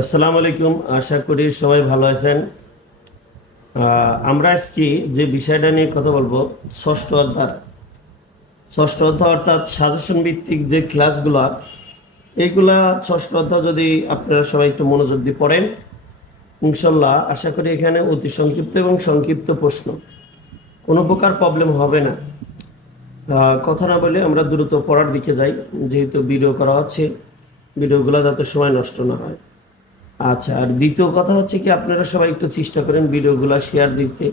আসসালামু আলাইকুম, আশা করি সবাই ভালো আছেন। আমরা আজকে যে বিষয়টা নিয়ে কথা বলবো, ষষ্ঠ অধ্যায়। ষষ্ঠ অধ্যায় অর্থাৎ সাজেশন ভিত্তিক যে ক্লাসগুলা, এইগুলা ষষ্ঠ অধ্যায় যদি আপনারা সবাই একটু মনোযোগ দিয়ে পড়েন, ইনশাল্লাহ আশা করি এখানে অতি সংক্ষিপ্ত এবং সংক্ষিপ্ত প্রশ্ন, কোনো প্রকার প্রবলেম হবে না। কথা না বলে আমরা দ্রুত পড়ার দিকে যাই, যেহেতু ভিডিও করা হচ্ছে, ভিডিওগুলো যাতে সময় নষ্ট না হয়। আচ্ছা, আর দ্বিতীয় কথা হচ্ছে কি, আপনারা সবাই একটু চেষ্টা করেন ভিডিওগুলো শেয়ার দিতে।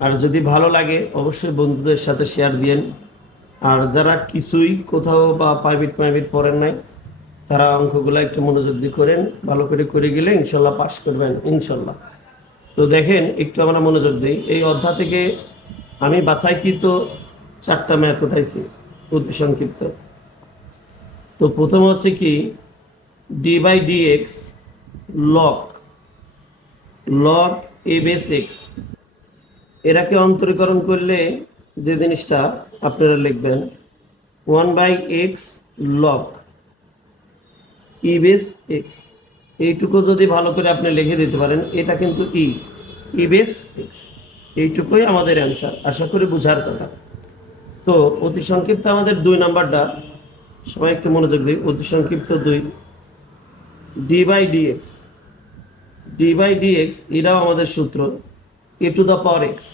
আর যদি ভালো লাগে অবশ্যই বন্ধুদের সাথে শেয়ার দিয়েন। আর যারা কিছুই কোথাও বা প্রাইভেট প্রাইভেট পড়েন নাই, তারা অঙ্কগুলো একটু মনোযোগ দিয়ে করেন, ভালো করে করে গেলে ইনশাল্লাহ পাস করবেন ইনশাল্লাহ। তো দেখেন, একটু আমরা মনোযোগ দিই। এই অধ্যায় থেকে আমি বাছাইকৃত 4টা ম্যাথ উঠাইছি, অতি সংক্ষিপ্ত। তো প্রথম হচ্ছে কি, D by D X log log a base X, এটাকে অন্তরীকরণ করলে যে জিনিসটা আপনারা লিখবেন, 1/x লগ ই বেস এক্স। এইটুকু যদি ভালো করে আপনি লিখে দিতে পারেন, এটা কিন্তু ই বেস এক্স, এইটুকুই আমাদের অ্যান্সার। আশা করি বুঝার কথা। তো অতি সংক্ষিপ্ত আমাদের 2 নাম্বারটা, সবাই একটু মনোযোগ দিই। অতি সংক্ষিপ্ত 2, d by dx. D by dx এটাও আমাদের সূত্র, a to the power x.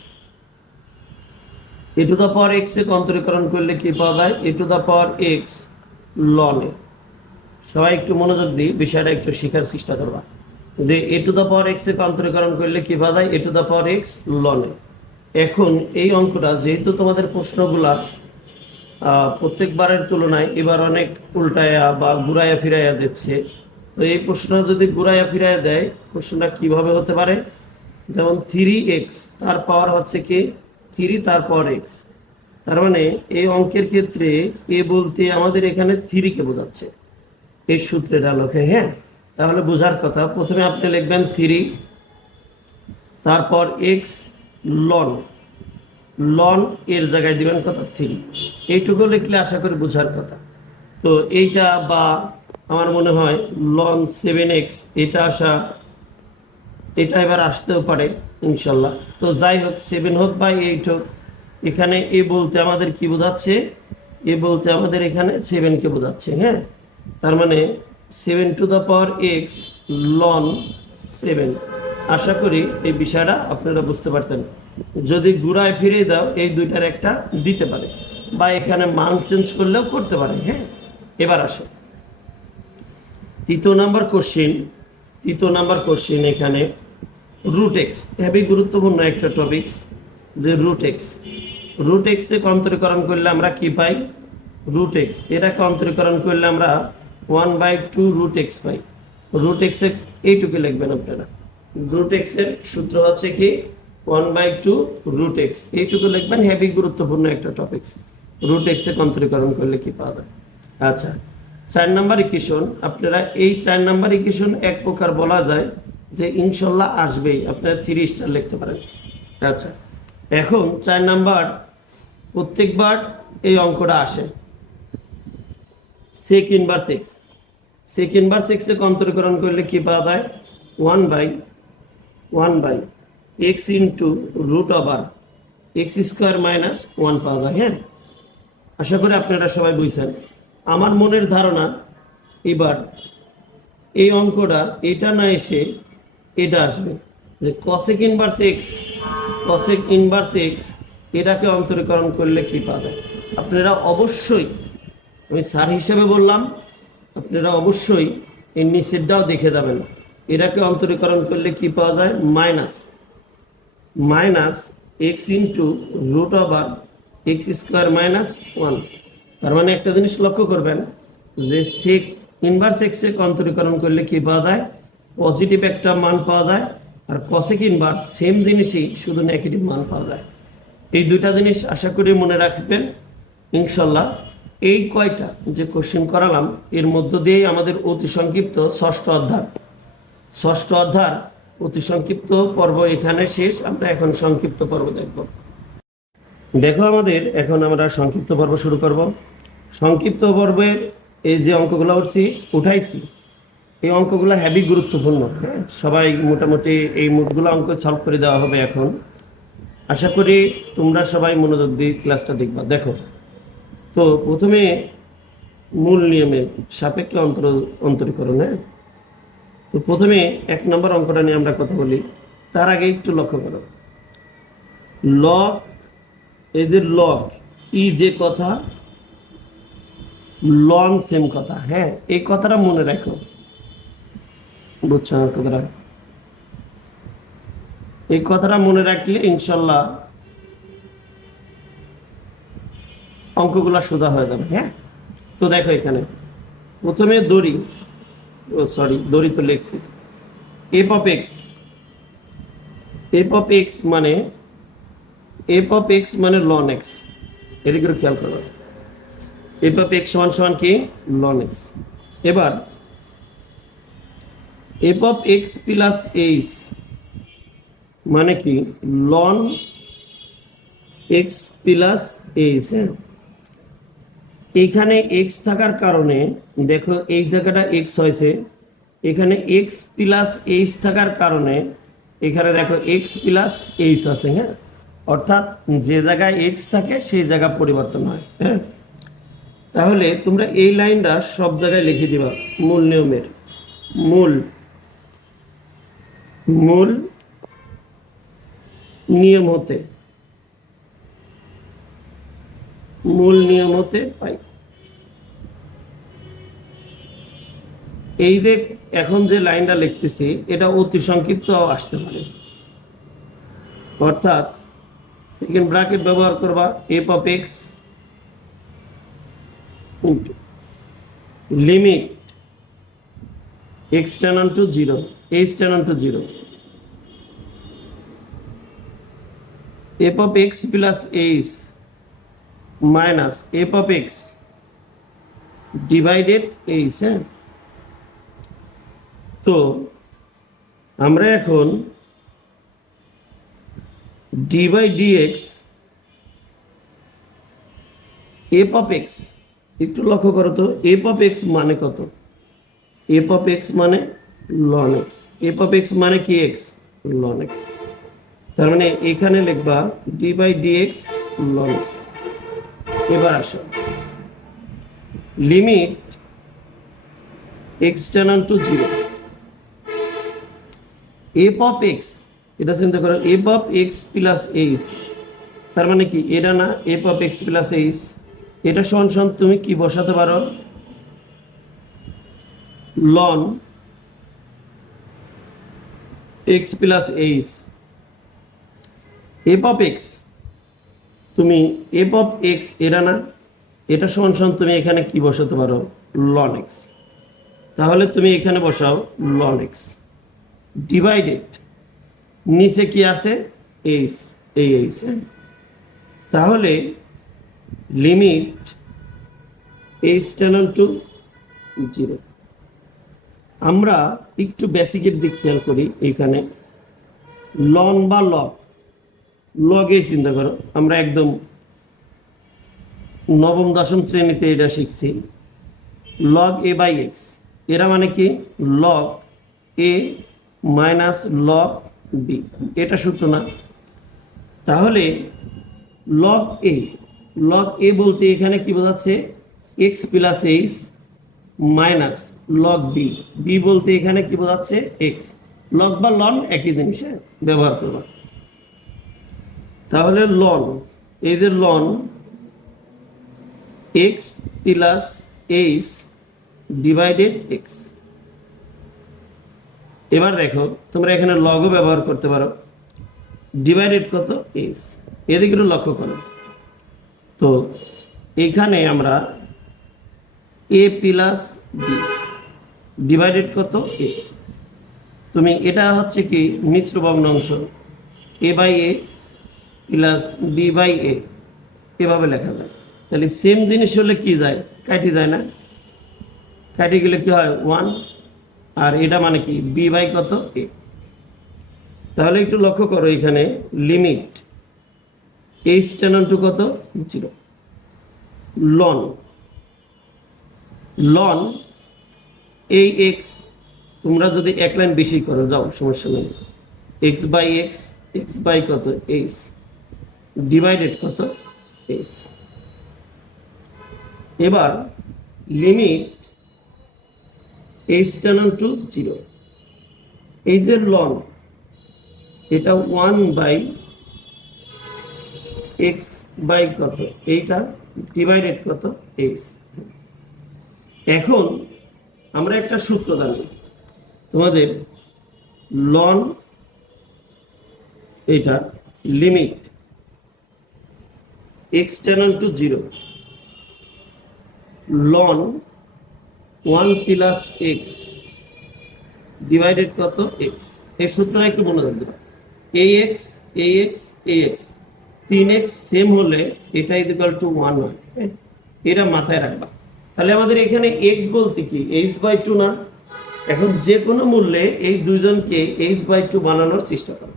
A to the power x এ অন্তরীকরণ করলে কি পাওয়া যায়? A to the power x লনে। সবাই একটু মনোযোগ দিই, বিষয়টা একটু শেখার চেষ্টা করবা যে এ টু দ্য পাওয়ার এক্স এ অন্তরীকরণ করলে কি পাওয়া যায়? A to the power x লনে। এখন এই অঙ্কটা যেহেতু তোমাদের প্রশ্নগুলা প্রত্যেকবারের তুলনায় এবার অনেক উল্টায়া বা ঘুরাইয়া ফিরাইয়া দিচ্ছে, তো এই প্রশ্ন যদি ঘুরাইয়া ফিরাইয়া দেয়, প্রশ্নটা কিভাবে হতে পারে? যেমন 3x তার পাওয়ার হচ্ছে কি 3 তার পাওয়ার x। তার মানে এই অঙ্কের ক্ষেত্রে এ বলতে আমাদের এখানে 3 কে বোঝাচ্ছে এই সূত্রের আলোকে। হ্যাঁ, তাহলে বোঝার কথা, প্রথমে আপনি লিখবেন 3, তারপর x লন, লন এর জায়গায় দিবেন কত? 3। এইটুকু লিখলে আশা করি বোঝার কথা। তো এইটা বা আমার মনে হয় লন 7x, এটা এবার আসতেও পারে ইনশাল্লাহ। তো যাই হোক, 7 হোক বা 8 হোক, এখানে এ বলতে আমাদের কি বোঝাচ্ছে? এ বলতে আমাদের এখানে 7কে বোঝাচ্ছে। হ্যাঁ, তার মানে 7 to the power X ln 7। আশা করি এই বিষয়টা আপনারা বুঝতে পারছেন। যদি ঘুরায় ফিরে দাও, এই দুইটার একটা দিতে পারে, বা এখানে মান চেঞ্জ করলেও করতে পারে। হ্যাঁ, এবার আসে তৃতীয় নাম্বার কোশ্চিন। এখানে রুট এক্স, হেভি গুরুত্বপূর্ণ একটা টপিকস, যে রুট এক্স এ অন্তরীকরণ করলে আমরা কি পাই? রুট এক্স, এটাকে অন্তরীকরণ করলে আমরা 1/2 রুট এক্স পাই। রুট এক্স এর এইটুকু লিখবেন আপনারা। রুট এক্স এর সূত্র হচ্ছে কি 1/2 রুট এক্স, এইটুকু লিখবেন। হেভি গুরুত্বপূর্ণ একটা টপিকস, রুট এক্স এ অন্তরীকরণ করলে কি পাওয়া যায়। আচ্ছা, 4 নাম্বার ইকুয়েশন। আপনারা এই 4 নাম্বার ইকুয়েশন এক প্রকার বলা যায় যে ইনশাল্লাহ আসবেই, আপনারা 3 স্টার লিখতে পারেন। আচ্ছা, এখন 4 নাম্বার, প্রত্যেকবার এই অঙ্কটা আসে sec inverse x. Sec inverse x এ অন্তরীকরণ করলে কি পাওয়া যায়? 1/1 x into root over x square minus 1 পাওয়া যায়। হ্যাঁ, আশা করি আপনারা সবাই বুঝছেন। আমার মনের ধারণা, এবার এই অঙ্কটা এটা না এসে এটা আসবে, যে কসেক ইনভার্স এক্স এটাকে অন্তরীকরণ করলে কি পাবে। আপনারা অবশ্যই, আমি স্যার হিসেবে বললাম, আপনারা অবশ্যই এই নিচেরটাও দেখে যাবেন। এটাকে অন্তরীকরণ করলে কি পাওয়া যায়? Minus X into root over x square minus 1। তার মানে একটা জিনিস লক্ষ্য করবেন, যে সেক ইনভার্স এক্স এ অন্তরীকরণ করলে কি পাওয়া যায়? পজিটিভ একটা মান পাওয়া যায়। আর কসেক ইনভার্স সেম জিনিসই, শুধু নেগেটিভ মান পাওয়া যায়। এই দুইটা জিনিস আশা করি মনে রাখবেন ইনশাল্লাহ। এই কয়টা যে কোশ্চেন করালাম, এর মধ্য দিয়েই আমাদের অতি সংক্ষিপ্ত ষষ্ঠ অধ্যায় অতি সংক্ষিপ্ত পর্ব এখানে শেষ। আমরা এখন সংক্ষিপ্ত পর্ব দেখব। দেখো, আমাদের এখন আমরা সংক্ষিপ্ত পর্ব শুরু করব। সংক্ষিপ্ত পর্বের এই যে অঙ্কগুলো উঠাইছি, এই অঙ্কগুলো হেভি গুরুত্বপূর্ণ। হ্যাঁ, সবাই মোটামুটি এই মোটগুলো অঙ্ক সলভ করে দেওয়া হবে এখন। আশা করি তোমরা সবাই মনোযোগ দিয়ে ক্লাসটা দেখবা। দেখো, তো প্রথমে মূল নিয়মে সাপেক্ষে অন্তরীকরণ। হ্যাঁ, তো প্রথমে 1 নম্বর অঙ্কটা নিয়ে আমরা কথা বলি। তার আগে একটু লক্ষ্য করো, লগ, এই যে লগ ই যে কথা, লন সেম কথা। হ্যাঁ, এই কথাটা মনে রাখো, বুঝছো আমার কথাটা? এই কথাটা মনে রাখলে ইনশাল্লাহ অঙ্কগুলো সোজা হয়ে যাবে। হ্যাঁ, তো দেখো এখানে প্রথমে দড়ি, দড়ি তো লিখছি, f of x. F of x মানে, এফ অফ এক্স মানে লন এক্স। এদিকে খেয়াল করো, এফ অফ এক্স সমান সমান কি? লন এক্স। এবার f of x plus h মানে কি? লন এক্স প্লাস এইচ। হ্যাঁ, এখানে এক্স থাকার কারণে দেখো এই জায়গাটা এক্স হয়েছে, এখানে এক্স প্লাস এইচ থাকার কারণে এখানে দেখো এক্স প্লাস এইচ আছে। হ্যাঁ, অর্থাৎ যে জায়গায় এক্স থাকে সেই জায়গা পরিবর্তন হয়। হ্যাঁ, তাহলে তোমরা এই লাইনটা সব জায়গায় লিখে দিবা মূল নিয়মের। মূল মূল নিয়ম হতে, মূল নিয়ম হতে পাই। এই যে এখন যে লাইনটা লিখতেছি এটা অতি সংক্ষিপ্ত আসতে পারে, অর্থাৎ সেকেন্ড ব্র্যাকেট ব্যবহার করবা, F of X limit X tend on to zero, H tend on to zero, F of x plus H minus F of X divided H. হ্যাঁ, তো আমরা এখন D by D X F of X, একটু লক্ষ্য করো তো, F of x মানে কত? এফ অফ এক্স মানে loan X. F of x মানে কি? X, ln X. তার মানে এখানে লিখবা D by D x ln x. এবার আসো, limit X tend on to zero, F of X, এটা চিন্তা করো, F of x plus H, তার মানে কি? এটা না, F of x plus H, এটা সমান সমান তুমি কি বসাতে পারো? Ln x plus H. F of X, তুমি এফ অফ এক্স এটা না, এটা সমান সমান তুমি এখানে কি বসাতে পারো? Ln X. তাহলে তুমি এখানে বসাও লন এক্স ডিভাইডেড, নিচে কি আছে? এইচ, এই এইচ। তাহলে limit H tend on to zero. আমরা একটু বেসিকের দিক খেয়াল করি। এখানে লন বা লগ, লগে চিন্তা করো, আমরা একদম নবম দশম শ্রেণীতে এটা শিখছি। লগ এ বাই এক্স, এরা মানে কি? লগ এ মাইনাস লগ বি, এটা সূত্র না? তাহলে লগ এ, লগ এ বলতে এখানে কি বোঝাচ্ছে? X plus H minus log B, B বলতে এখানে কি বোঝাচ্ছে? এক্স। লগ বা লন একই জিনিস, ব্যবহার করবা। তাহলে লন, এই যে ln x plus H divided X. এবার দেখো তোমরা এখানে লগও ব্যবহার করতে পারো, ডিভাইডেড কত? এইচ। এদিকে লক্ষ্য করো, তো এখানে আমরা এ প্লাস বি ডিভাইডেড কত? এ। তুমি এটা হচ্ছে কি মিশ্র ভগ্নাংশ, a by a plus b by a, এভাবে লেখা যায়। তাহলে সেম জিনিস হলে কি যায়? কাটি যায় না? কাটি গেলে কি হয়? 1। আর এটা মানে কি? বি বাই কত? এ। তাহলে একটু লক্ষ্য করো, এখানে limit H tend on to কত? জিরো। লন, লন এই এক্স তোমরা যদি এক লাইন বেশি করো যাও, সমস্যা নেই। X by X, X by কত এইচ, ডিভাইডেড কত এইচ। এবার লিমিট এইচ টেন টু 0, এই যে লন এটা 1 বাই এক্স বাই কত এইটা, ডিভাইডেড কত এইচ। এখন আমরা একটা সূত্র জানি তোমাদের, লন এটা limit X tend to 0 ln 1 plus X divided কত এক্স। এই সূত্রটা একটু মনে রাখবে, এই এক্স এই এক্স এই এক্স 3x সেম হলে এটা ইকুয়াল টু 1 হয়, এটা মাথায় রাখবা। তাহলে আমাদের এখানে x বলতে কি h/2 না। এখন যে কোনো মূল্যে এই দুইজনকে h/2 বানানোর চেষ্টা করো।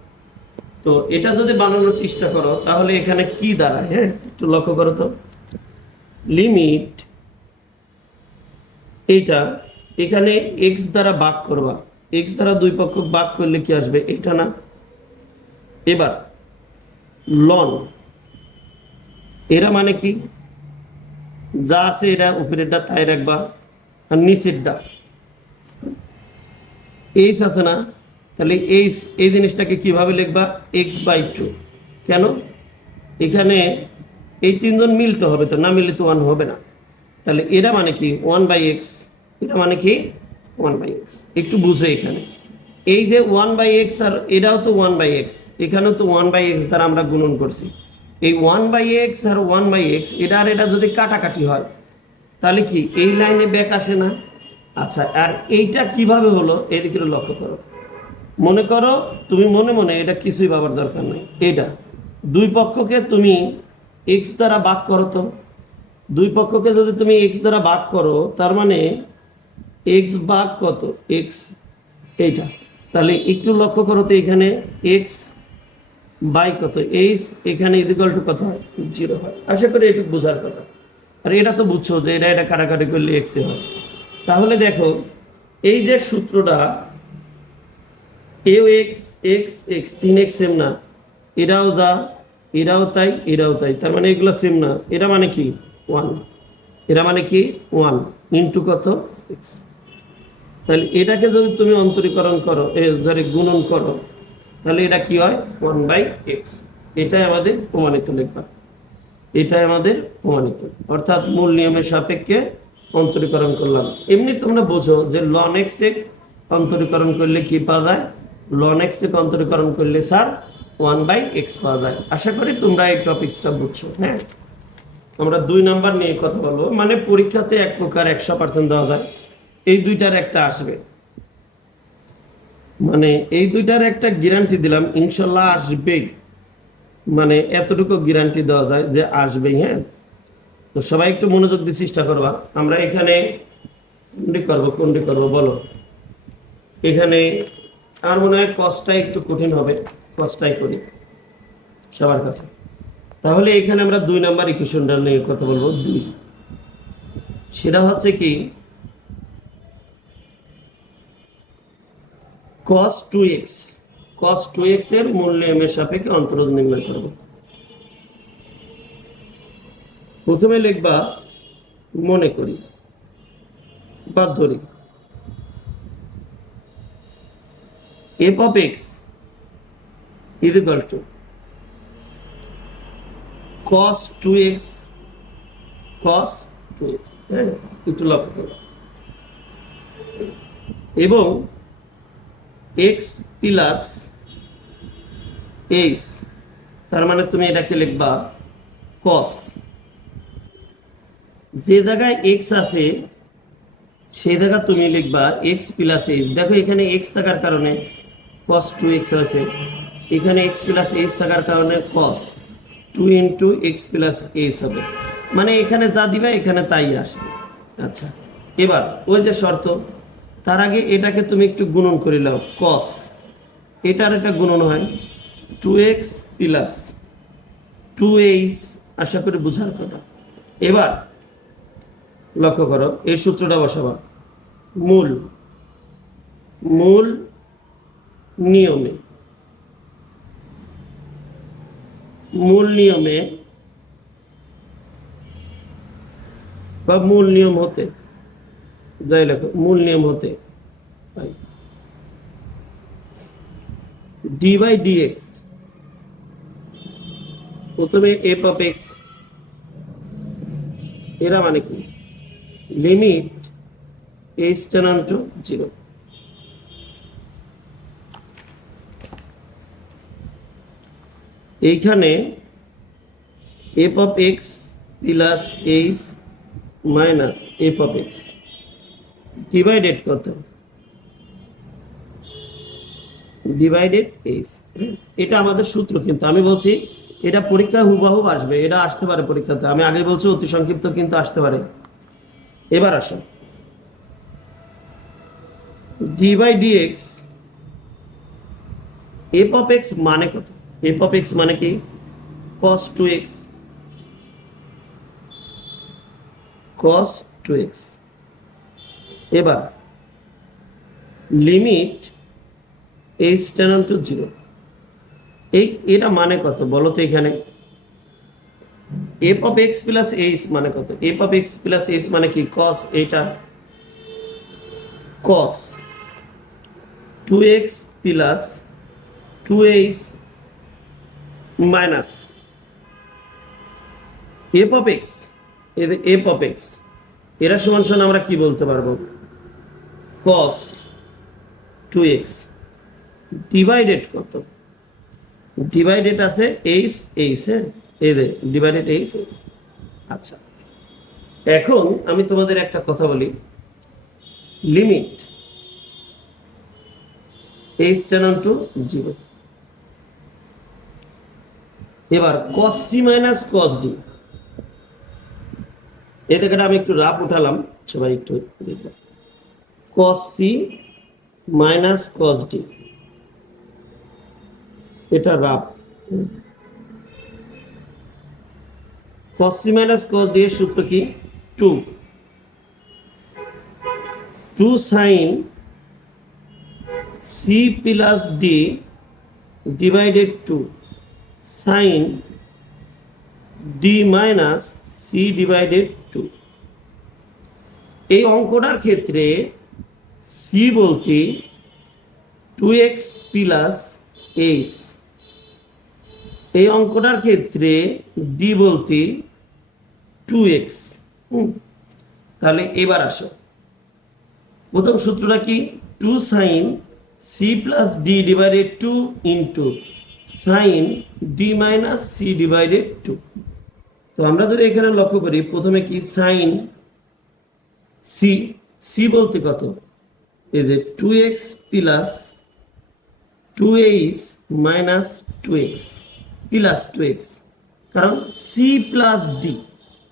তো এটা যদি বানানোর চেষ্টা করো তাহলে এখানে কি দাঁড়ায়, হ্যাঁ একটু লক্ষ্য করো তো। লিমিট এটা এখানে x দ্বারা ভাগ করবা, x দ্বারা দুই পক্ষ ভাগ করলে কি আসবে এটা না। এবার লন এরা মানে কি, যা আছে এটা উপরেরটা তাই রাখবা, আর নিচেরটা এইচ আছে না, তাহলে এইচ এই জিনিসটাকে কিভাবে লিখবা x/2। কেন, এখানে এই তিনজন মিলতে হবে, তো না মিললে তো 1 হবে না। তাহলে এটা মানে কি 1/x, এটা মানে কি 1/x। একটু বুঝো এখানে এই যে 1/x আর এটাও তো 1/x, এখানেও তো 1/x দ্বারা আমরা গুণন করছি। এই 1/x আর 1/x এটা আর এটা যদি কাটাকাটি হয় তাহলে কি এই লাইনে ব্যাক আসে না। আচ্ছা, আর এইটা কিভাবে হলো এদিকে লক্ষ্য করো। মনে করো তুমি মনে মনে এটা কিছুই ভাবার দরকার নাই, এটা দুই পক্ষকে তুমি x দ্বারা ভাগ করো, তো দুই পক্ষকে যদি তুমি x দ্বারা ভাগ করো তার মানে x ভাগ কত x এইটা। তাহলে একটু লক্ষ্য করো তো এখানে x বাই কত এইচ, এখানে ইকুয়াল টু কত হয় 0 হয়। আশা করি একটু বোঝার কথা। আর এটা তো বুঝছো যে এটা কাটাকাটি করলে x এ হয়। তাহলে দেখো এই যে সূত্রটা x x x 3x same না, এরাও যা এরাও তাই এরাও তাই, তার মানে এগুলো সেম না। এটা মানে কি 1, এরা মানে কি 1 ইন্টু কত x। তাহলে এটাকে যদি তুমি অন্তরীকরণ করো, ধরে গুণন করো, তাহলে এটা কি হয় 1/x। এটাই আমাদের প্রমাণিত লিখবা, এটাই আমাদের প্রমাণিত, অর্থাৎ মূল নিয়মের সাপেক্ষে অন্তরীকরণ করলাম। এমনি তোমরা বোঝো যে ln x অন্তরীকরণ করলে কি পাওয়া যায়, ln x অন্তরীকরণ করলে স্যার 1/x পাওয়া যায়। আশা করি তোমরা এই টপিকসটা বুঝছো। হ্যাঁ, আমরা 2 নাম্বার নিয়ে কথা বলবো, মানে পরীক্ষাতে এক প্রকার 100% দেওয়া যায়, এই দুইটার একটা আসবে, মানে এই দুইটার একটা গ্যারান্টি দিলাম ইনশাল্লাহ আসবেই, মানে এতটুকু গ্যারান্টি দেওয়া যায় যে আসবেই। হ্যাঁ, তো সবাই একটু মনোযোগ দিয়ে চেষ্টা করবা। আমরা এখানে কোনটি করবো বলো, এখানে আর মনে হয় কষ্টটাই একটু কঠিন হবে, কষ্টটাই করি সবার কাছে। তাহলে এখানে আমরা 2 নাম্বার ইকুয়েশনটা নিয়ে কথা বলবো। 2 সেটা হচ্ছে কি cos 2x, cos 2x এর মূল নিয়মের সাপেক্ষে অন্তরজ নির্ণয় করব। প্রথমে লিখবা, মনে করি বা ধরি f of x is equal to cos 2x, cos 2x। হ্যাঁ, একটু লক্ষ্য করো, এবং x প্লাস h, তার মানে তুমি এটাকে লিখবা cos, যে জায়গায় x আছে সেই জায়গা তুমি লিখবা x প্লাস h। দেখো এখানে x থাকার কারণে cos 2x হয়েছে, এখানে x প্লাস h থাকার কারণে cos 2 into x plus h হবে, মানে এখানে যা দিবা এখানে তাই আসবে। আচ্ছা, এবার ওই যে শর্ত, তার আগে এটাকে তুমি একটু গুণন করে নাও, cos এটার এটা গুণন হয় 2x প্লাস 2h। আশা করি বুঝার কথা। এবার লক্ষ্য করো এই সূত্রটা বসাবা, মূল মূল নিয়মে মূল নিয়মে বা মূল নিয়ম হতে, যাই লেখো, মূল নিয়ম হতে ডি বাই ডিএক্স, প্রথমে এফ অফ এক্স, এরা মানে কি লিমিট এইচ টেন্ডস টু 0। এইখানে F of x plus H minus F of X divided কত, ডিভাইডেড এইচ। এটা আমাদের সূত্র, কিন্তু আমি বলছি এটা পরীক্ষায় হুবহু আসবে, এটা আসতে পারে পরীক্ষাতে, আমি আগে বলছি অতি সংক্ষিপ্ত কিন্তু আসতে পারে। এবার আসো D by DX, F of x মানে কত, এফ অফ এক্স মানে কি cos 2x, cos 2x। এবার লিমিট এইচ টেন্ডস টু 0, এটা মানে কত বলো তো। এখানে F of x plus h মানে কত, F of x plus h মানে কি cos, এটা cos 2x plus 2h minus F of x, F of x এরা সমান সমান আমরা কি বলতে পারবো cos 2x ডিভাইডেড কত, ডিভাইডেড আছে এইচ এইচ, এই যে ডিভাইডেড এইচ এইচ। আচ্ছা, এখন আমি তোমাদের একটা কথা বলি, লিমিট এইচ টেন্ডস টু 0। এবার cos c minus cos d, এই জায়গাটা আমি একটু রাফ উঠালাম, সবাই একটু দেখো, cos c minus cos d, এটা rough. cos c minus cos d এর সূত্র কি 2 sin c plus d divided 2 sin d minus c divided 2। এই অঙ্কটার ক্ষেত্রে c বলতে 2x প্লাস h, এই অঙ্কটার ক্ষেত্রে d বলতে 2x। তাহলে এবার আসো, প্রথম সূত্রটা কি 2 sin c plus d divided 2 into sin d minus c divided 2। তো আমরা যদি এখানে লক্ষ্য করি, প্রথমে কি sin c, c বলতে কত, এই যে 2x plus 2h minus 2x plus 2x, কারণ c প্লাস d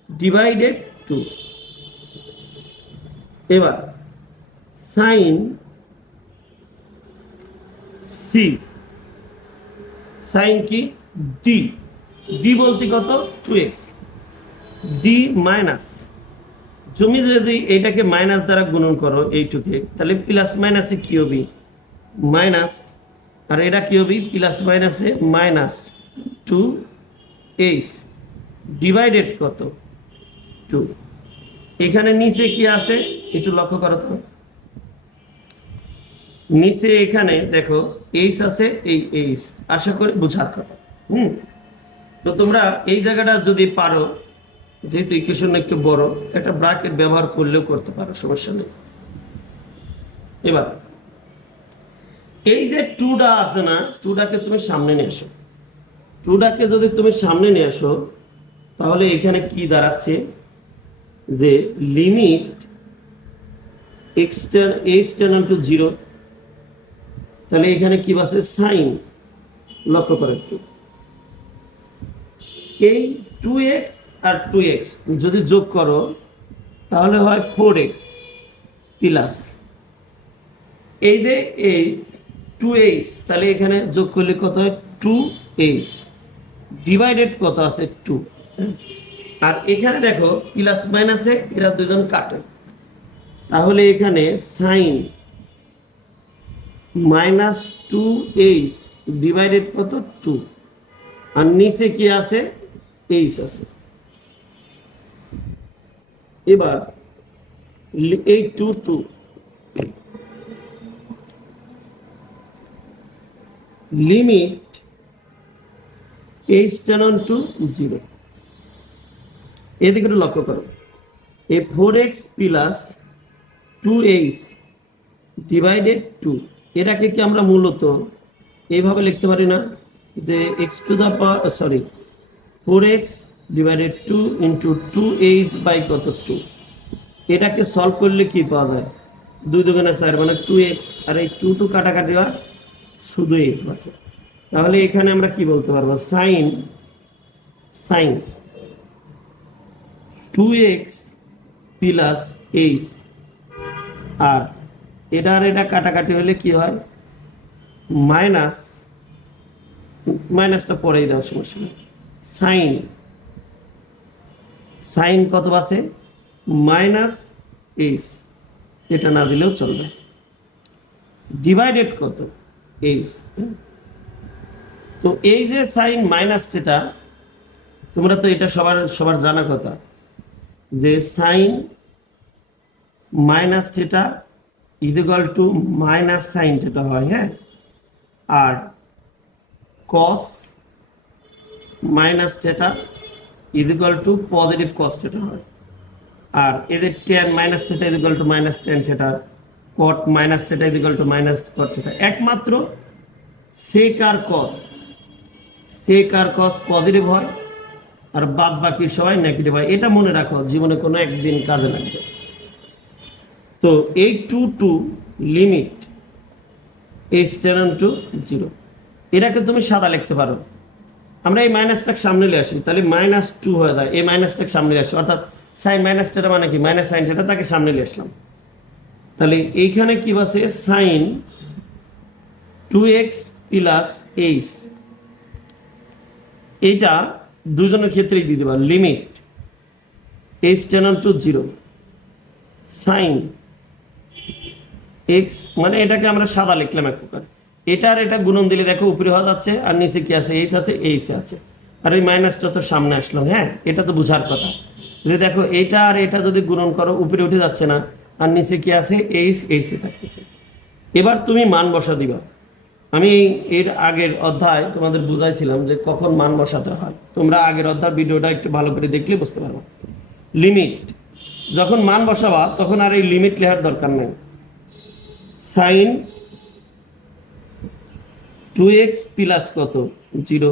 ডিভাইডেড 2। এবার sin c, sin কি d, d বলতে কত 2x, d মাইনাস, তুমি যদি এটাকে মাইনাস দ্বারা গুণন করো এইটুকে, তাহলে প্লাস মাইনাসে কি হবে মাইনাস, আর এটা কি হবে প্লাস মাইনাসে মাইনাস 2h ডিভাইডেড কত 2। এখানে নিচে কি আছে একটু লক্ষ্য করো তো, নিচে এখানে দেখো এইচ আছে, এই এইচ আশা করি বুঝার কথা। তো তোমরা এই জায়গাটা যদি পারো, যেহেতু ইকুয়েশন একটু বড়, একটা ব্র্যাকেট ব্যবহার করলেও করতে পারো, সমস্যা নেই। এবার এই যে 2টা আছে না, 2টাকে তুমি সামনে নিয়ে আসো, 2টাকে যদি তুমি সামনে নিয়ে আসো, তাহলে এখানে কি দাঁড়াচ্ছে যে লিমিট এইচ টেন্ডস টু 0, তাহলে এখানে কি আছে সাইন, লক্ষ্য করো একটু, এই 2x আর 2x যদি যোগ করো তাহলে হয় 4x প্লাস এই যে এই 2h, তাহলে এখানে যোগ করলে কত হয় 2h ডিভাইডেড কত আছে 2। আর এখানে দেখো প্লাস মাইনাসে এরা দুজন কাটে, তাহলে এখানে sine minus two H divided কত 2, আর নিচে কি আছে এইচ আছে। এবার এই 2 লিমিট এইচ টেন টু 0। এদিকে একটু লক্ষ্য করো, এই 4x প্লাস 2h ডিভাইডেড 2, এটাকে কি আমরা মূলত এইভাবে লিখতে পারি না যে X to the power 4x divided 2 into 2h by কত 2। এটাকে সলভ করলে কি পাওয়া যায়, 2 দুগুণে 4 মানে 2x, আর এই 2 কাটাকাটি হয় শুধু h আছে। তাহলে এখানে আমরা কি বলতে পারবো, সাইন 2x প্লাস h, আর এটা কাটাকাটি হলে কি হয়, মাইনাসটা পরেই দেওয়ার সমস্যা নেই। সাইন কত আছে মাইনাস এইচ, এটা না দিলেও চলবে, ডিভাইডেড কত এইচ। তো এই যে সাইন মাইনাস থিটা, তোমরা তো এটা সবার জানা কথা যে sine minus theta equal to minus sine theta হয়, হ্যাঁ। আর cos minus theta equal to positive cos theta হয়। আর এদের tan minus theta equal to minus tan theta, cot minus theta equal to minus cot theta. একমাত্র sec আর কস positive হয়, আর বাদ বাকি সবাই নেগেটিভ হয়। এটা মনে রাখো, জীবনে কোনো একদিন কাজে লাগবে। তো এই 2 লিমিট এইচ টেন টু 0, এটাকে তুমি সাদা লিখতে পারো। আমরা এই মাইনাসটাকে সামনে নিয়ে আসি, তাহলে -2 হয়ে যায়। এই মাইনাসটাকে সামনে নিয়ে আসি, অর্থাৎ সাইন মাইনাস থিটা মানে কি, মাইনাস সাইন থিটা, তাকে সামনে নিয়ে আসলাম। তাহলে এইখানে কি আছে, সাইন 2x প্লাস এইচ, এইটা দুজনের ক্ষেত্রেই দিয়ে দেবা, limit H tend to 0 sine X, মানে এটাকে আমরা সাদা লিখলাম এক প্রকার। এটা আর এটা গুণন দিলে দেখো উপরে হওয়া যাচ্ছে, আর নিচে কি আছে, এইচ আছে, এইচ আছে, আর এই মাইনাসটা তো সামনে আসলাম, হ্যাঁ। এটা তো বোঝার কথা যে দেখো এটা আর এটা যদি গুণন করো উপরে উঠে যাচ্ছে না, আর নিচে কি আছে, এইচে থাকতেছে। এবার তুমি মান বসা দিবা। আমি এর আগের অধ্যায় তোমাদের বুঝাইছিলাম যে কখন মান বসাতে হয়, তোমরা আগের অধ্যায় ভিডিওটা একটু ভালো করে দেখলে বুঝতে পারবো। লিমিট যখন মান বসাবা তখন আর এই লিমিট লেখার দরকার নেই। সাইন 2x প্লাস কত 0,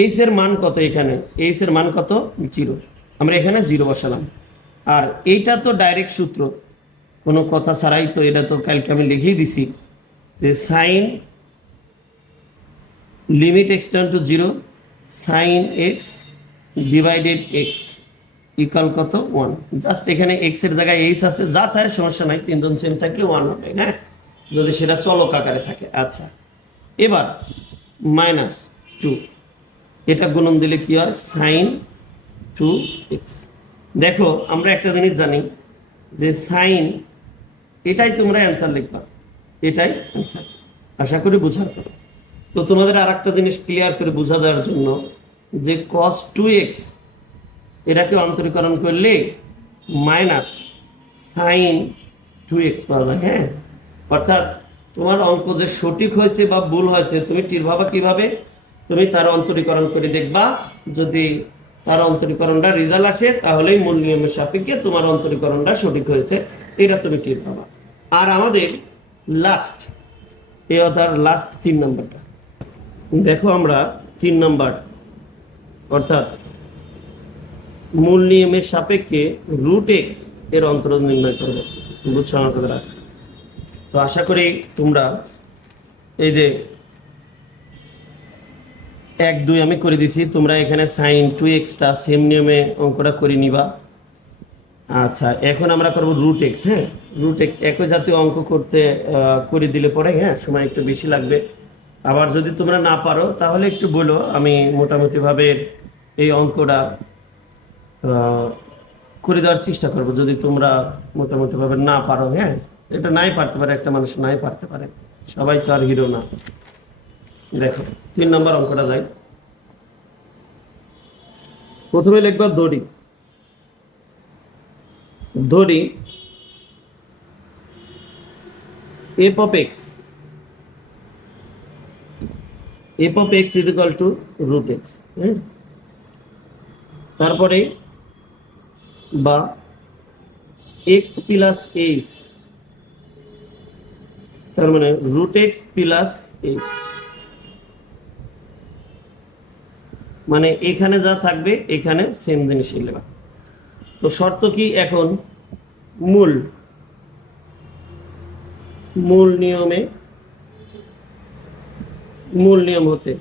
এইচ এর মান কত, এখানে এইচ এর মান কত 0, আমরা এখানে 0 বসালাম। আর এইটা তো ডাইরেক্ট সূত্র, কোনো কথা ছাড়াই তো, এটা তো কালকে আমি লিখেই দিছি যে sine limit x tend to 0 sine X divided X equal কত 1। জাস্ট এখানে এক্স এর জায়গায় এইচ আছে, যা থাকে সমস্যা নাই, তিনজন সেম থাকলে 1 হবে, হ্যাঁ, যদি সেটা চলক আকারে থাকে। আচ্ছা, এবার -2, এটা গুণন দিলে কি হয়, সাইন 2x। দেখো আমরা একটা জিনিস জানি যে সাইন, এটাই তোমরা অ্যান্সার লিখবা, এটাই অ্যান্সার, আশা করি বোঝার কথা। তো তোমাদের আর একটা জিনিস ক্লিয়ার করে বোঝা দেওয়ার জন্য, যে cos 2x এটাকে অন্তরীকরণ করলে মাইনাস সাইন 2x পাওয়া যায়, হ্যাঁ। অর্থাৎ তোমার অঙ্ক যে সঠিক হয়েছে বা ভুল হয়েছে তুমি টের পাবা কিভাবে, তুমি তার অন্তরীকরণ করে দেখবা। যদি তার অন্তরীকরণটা রেজাল্ট আসে তাহলেই মূল নিয়মের সাপেক্ষে তোমার অন্তরীকরণটা সঠিক হয়েছে, এটা তুমি টের পাবা। আর আমাদের লাস্ট, এই অধ্যায়ের লাস্ট 3 নম্বরটা দেখো, আমরা 3 নম্বর অর্থাৎ মূল নিয়মের সাপেক্ষে √x এর অন্তরোধ নির্ণয় করবো। বুঝছো আমার কথাটা? তো আশা করি তোমরা এই যে 1, 2 আমি করে দিছি, তোমরা এখানে সাইন 2xটা সেম নিয়মে অঙ্কটা করে নিবা। আচ্ছা, এখন আমরা করবো √x, হ্যাঁ। √x একই জাতীয় অঙ্ক করে দিলে পরে, হ্যাঁ, সময় একটু বেশি লাগবে। আবার যদি তোমরা না পারো তাহলে একটু বলো, আমি মোটামুটিভাবে এই অঙ্কটা করে দেওয়ার চেষ্টা করব। যদি তোমরা মোটামুটিভাবে না পারো, হ্যাঁ, এটা নাই পারতে পারে, একটা মানুষ নাই পারতে পারে, সবাই তো আর হিরো না। দেখো 3 নম্বর অঙ্কটা যাই। প্রথমে লিখবা দড়ি। দড়ি f of x is equal to root x, হ্যাঁ? তারপরে বা x প্লাস h, তার মানে root x প্লাস h, মানে এখানে যা থাকবে এখানে সেম জিনিসই লেখা। তো শর্ত কি এখন? মূল নিয়ম হতে,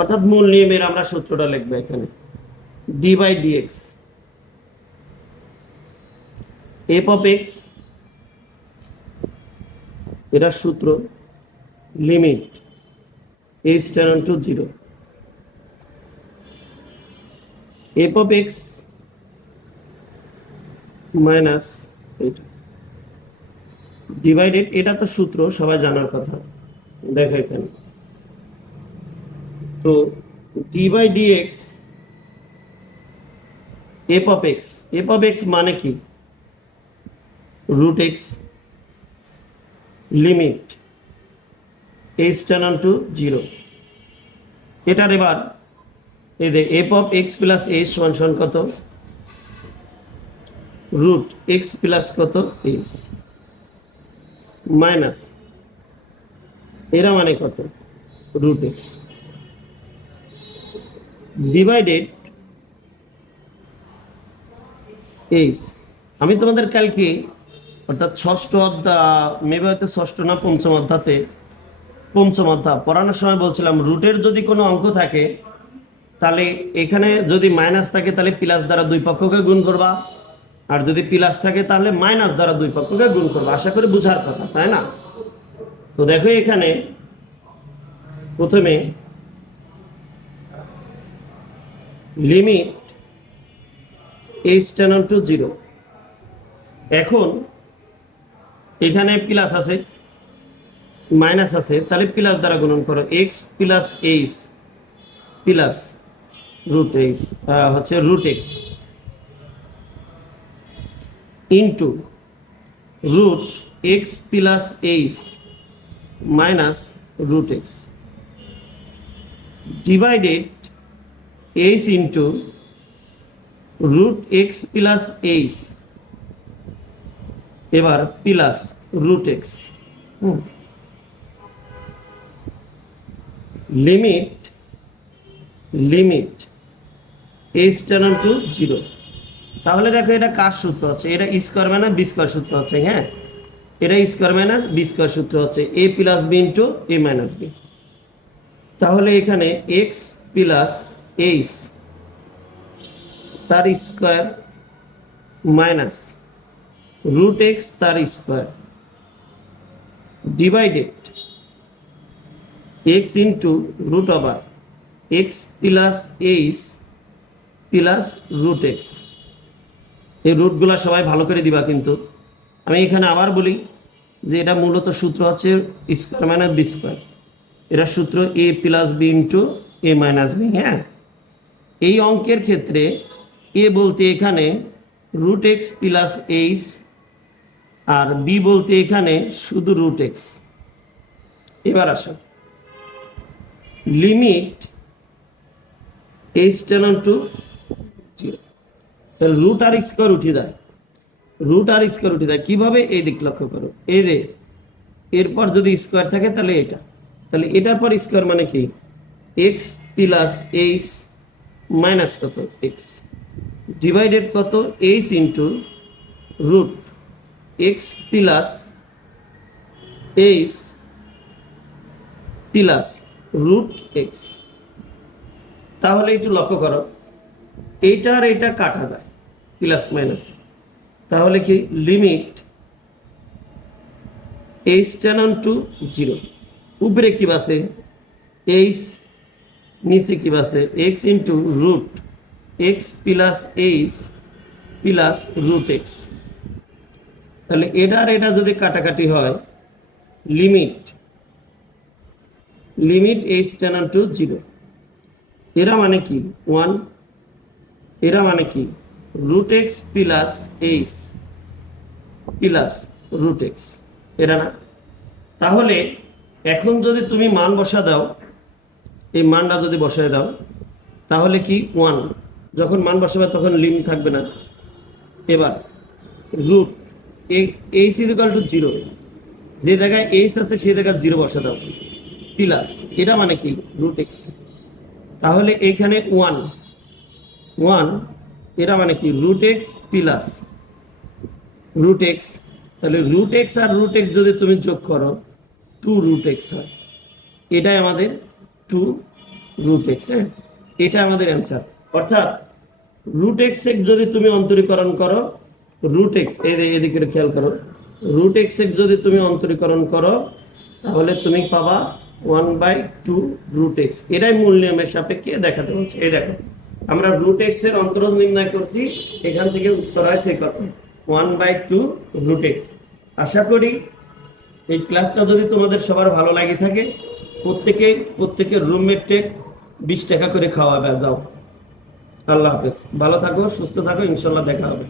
অর্থাৎ মূল নিয়মের আমরা সূত্রটা লিখবো এখানে d by dx f of x, এটা সূত্র limit h tend to 0, f of x minus এটা ডিভাইডেড, এটা তো সূত্র সবাই জানার কথা। দেখো এখানে তো d by dx f of x মানে কি? root x limit h tend to 0। এটার এবার এই যে f of x plus h সমান কত? root x প্লাস কত? h মাইনাস এরা মানে কত? root x divided h। আমি তোমাদের কালকে অর্থাৎ ষষ্ঠ অধ্যায়, মেবি হয়তো ষষ্ঠ না পঞ্চম অধ্যায় পড়ানোর সময় বলছিলাম রুটের যদি কোনো অঙ্ক থাকে তাহলে এখানে যদি মাইনাস থাকে তাহলে প্লাস দ্বারা দুই পক্ষকে গুণ করবা, আর যদি প্লাস থাকে তাহলে মাইনাস দ্বারা দুই পক্ষকে গুণ করবা। আশা করি বুঝার কথা, তাই না? তো দেখো এখানে প্রথমে লিমিট h টেন্ড টু 0। এখন এখানে প্লাস আছে মাইনাস আছে, তাহলে প্লাস দ্বারা গুণন করো x plus h plus root h হচ্ছে root x into root x plus h minus root x divided h into root x plus h এবার plus root x limit h tend to 0। তাহলে দেখো এটা কার সূত্র হচ্ছে? এটা স্কোয়ার মাইনাস বি স্কোয়ার সূত্র হচ্ছে, হ্যাঁ? এটা স্কোয়ার মাইনাস বি স্কোয়ার সূত্র হচ্ছে a plus B into a minus B. তাহলে এখানে x প্লাস h তার স্কোয়ার মাইনাস রুট x তার square divided x into root over x plus h plus root x। এই রুটগুলা সবাই ভালো করে দিবা, কিন্তু আমি এখানে আবার বলি যে এটা মূলত সূত্র হচ্ছে স্কোয়ার মাইনাস বি স্কোয়ার। এটা সূত্র a plus B into a minus B, হ্যাঁ? এই অঙ্কের ক্ষেত্রে a বলতে এখানে রুট x প্লাস h আর b বলতে এখানে শুধু রুট x। এবার আসো লিমিট h টেন্ড টু 0, তাহলে রুট আর স্কোয়ার উঠে যায়। কিভাবে? এই দিক লক্ষ্য করো, এই যে এরপর যদি স্কোয়ার থাকে তাহলে এটা, তাহলে এটার পর স্কোয়ার মানে কি? x প্লাস h মাইনাস কত? x ডিভাইডেড কত? h into root x plus h plus root x। তাহলে একটু লক্ষ্য করো এইটা আর এইটা কাটা যায় প্লাস মাইনাসে, তাহলে কি লিমিট h টেন্ড টু 0। উপরে কি বাসে? h, নিচে কি বাসে? x into root x plus h plus root x তাহলে এটা আর এটা যদি কাটাকাটি হয়, limit limit h tend to 0, এরা মানে কি 1, এরা মানে কি root x plus h plus root x, এরা না? তাহলে এখন যদি তুমি মান বসা দাও, এই মানটা যদি বসায় দাও, তাহলে কি 1, যখন মান বসাবে তখন লিমিট থাকবে না। এবার রুট এইচ ইকুয়াল টু 0, যে জায়গায় এইচ আছে সেই জায়গায় 0 বসা দাও, প্লাস এটা মানে কি রুট এক্স, তাহলে এইখানে 1, এটা মানে কি root x plus root x, তাহলে রুট এক্স আর রুট এক্স যদি তুমি যোগ করো 2 রুট এক্স হয়, এটাই আমাদের 2 রুট এক্স। হ্যাঁ, এটা আমাদের অ্যান্সার। অর্থাৎ রুট এক্স যদি তুমি অন্তরীকরণ করো, রুট এক্স এদিকে খেয়াল করো, রুট এক্স যদি তুমি অন্তরীকরণ করো তাহলে তুমি পাবা 1/2 রুট এক্স। এটাই মূল নিয়মের সাপেক্ষে দেখাতে হচ্ছে। এই দেখো, আমরা রুট এক্স এর অন্তরজ নির্ণয় করছি, এখান থেকে উত্তর হয় সেই কত 1/2 রুট এক্স। আশা করি এই ক্লাসটা যদি তোমাদের সবার ভালো লাগে থাকে, প্রত্যেকের রুমমেটকে 20 টাকা করে খাওয়াবে দাও। আল্লাহ হাফেজ, ভালো থাকো, সুস্থ থাকো, ইনশাল্লাহ দেখা হবে।